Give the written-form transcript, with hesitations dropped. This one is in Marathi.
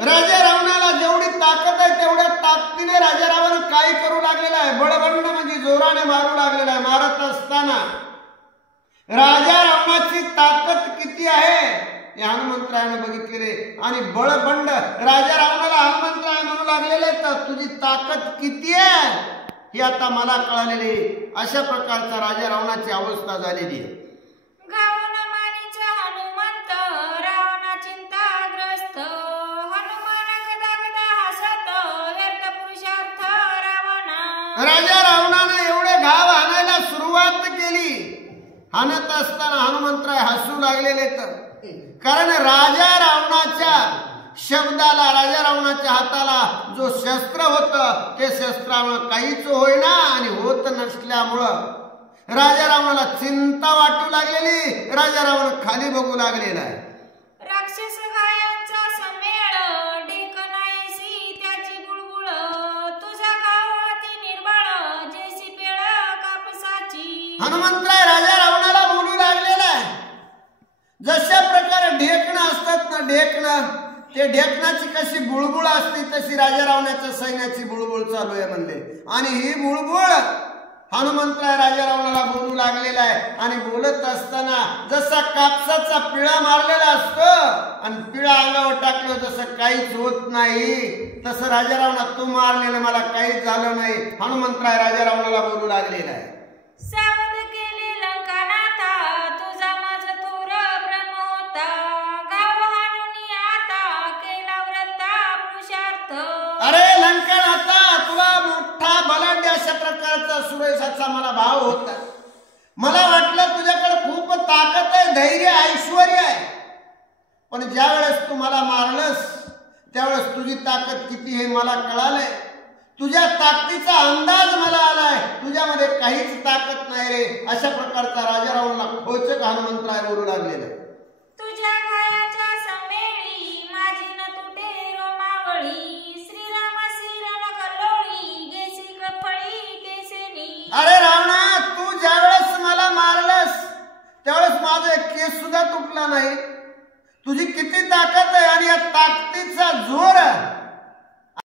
राजा रावणाला जेवढी ताकद आहे तेवढ्या ताकदीने राजा रावण काय करू लागलेला आहे, बळबंड म्हणजे जोराने मारू लागलेला आहे. मारत असताना राजा रावणाची ताकद किती आहे हे हनुमंतरायाने बघितलेले आणि बळबंड राजा रावणाला हनुमंतराय म्हणू लागलेले, तर तुझी ताकद किती आहे हे आता मला कळालेले. अशा प्रकारचा राजा रावणाची अवस्था झालेली आहे. राजा रावणाने एवढे घाव हाणायला सुरुवात केली. हाणत असताना हनुमंतराय हसू लागलेले, तर कारण राजा रावणाच्या शब्दाला, राजा रावणाच्या हाताला जो शस्त्र होतं ते शस्त्रामुळे काहीच होईना आणि होत नसल्यामुळं राजा रावणाला चिंता वाटू लागलेली. राजा रावण खाली बघू लागलेला आहे. राक्षस गायांचा समेळ डेकनायसी त्याची बुळबुळ, तुझा गावाती निर्बळ जैसी पेळ कापसाची. हनुमंतराय राजा रावणाला बोलू लागलेला आहे. जशा प्रकारे ढेकणं असतात ना, ढेकणं, ते ढेकणाची कशी बुळबुळ असते तशी राजा रावणाच्या सैन्याची बुळबुळ चालू आहे म्हणले. आणि ही बुळबुळ हनुमंतराय राजा रावणाला बोलू लागलेला आहे. आणि बोलत असताना जसा कापसाचा पिळा मारलेला असतो आणि पिळा अंगावर टाकलं जसं काहीच होत नाही, तसं राजा रावणा तू मारलेलं मला काहीच झालं नाही. हनुमंतराय राजा रावणाला बोलू लागलेला आहे. सावध केले लंकानाथा, तुझा माझा थोर ब्रह्म होता, गाव हाणून आता केला व्रता पुरुषार्थ. अरे लंकानाथा, तुला मोठा बलाढ्य अशा प्रकारचा सुरेशाचा मला भाव होता. मला वाटलं तुझ्याकडे खूप ताकद आहे, धैर्य, ऐश्वर्य आहे. पण ज्या वेळेस तू मला मारलंस त्यावेळेस तुझी ताकद किती हे मला कळालंय. तुझ्या ताकदीचा अंदाज मला आलाय, तुझ्यामध्ये काहीच ताकद नाही रे. अशा प्रकारचा राजा रावणाला खोचक हनुमंतराय बोलू लागलेला. तुझ्या गायाच्या समेळी माझी न तुटे रोमावळी, श्रीरामासी रण कल्लोळी गेसी कफळी केसेनी. अरे रावणा, तू ज्यावेळेस मला मारलंस त्यावेळेस माझा केस सुद्धा तुटला नाही. तुझी किती ताकद आहे आणि या ताकदीचा जोर